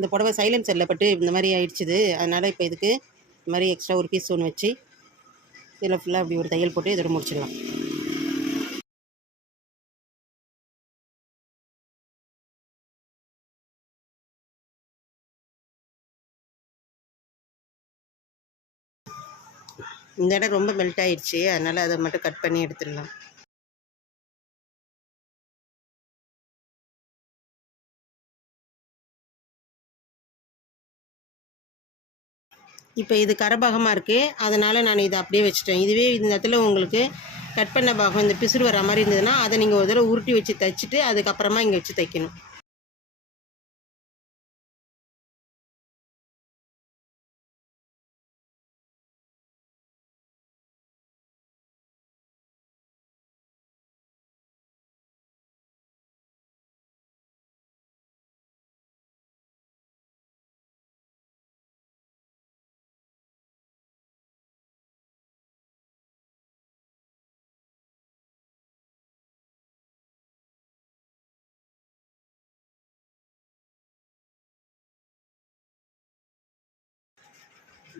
இந்த புடவை சைலன்சரில் பட்டு இந்த மாதிரி ஆயிடுச்சுது. அதனால் இப்போ இதுக்கு இந்த மாதிரி எக்ஸ்ட்ரா ஒரு பீஸ் ஒன்று வச்சு இதில் ஃபுல்லாக அப்படி ஒரு தையல் போட்டு இதோட முடிச்சிடலாம். இந்த இடம் ரொம்ப மெல்ட் ஆயிடுச்சு, அதனால் அதை மட்டும் கட் பண்ணி எடுத்துடலாம். இப்போ இது கரபாகமாக இருக்குது, அதனால் நான் இதை அப்படியே வச்சுட்டேன். இதுவே இந்த இடத்துல உங்களுக்கு கட் பண்ண பாகம் இந்த பிசுறு வர மாதிரி இருந்ததுன்னா அதை நீங்கள் ஒரு தடவை உருட்டி வச்சு தைச்சிட்டு அதுக்கப்புறமா இங்கே வச்சு தைக்கணும்.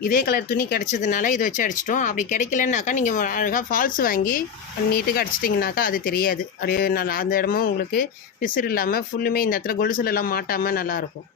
இதே கலர் துணி கிடச்சதுனால இதை வச்சு அடிச்சிட்டோம். அப்படி கிடைக்கலன்னாக்கா நீங்கள் அழகாக ஃபால்ஸ் வாங்கி நீட்டுக்கு அடிச்சிட்டிங்கனாக்கா அது தெரியாது. அப்படியே நல்லா அந்த இடமும் உங்களுக்கு பிசுறு இல்லாமல் ஃபுல்லுமே இந்த இடத்துல கொலுசுலலாம் மாட்டாமல் நல்லாயிருக்கும்.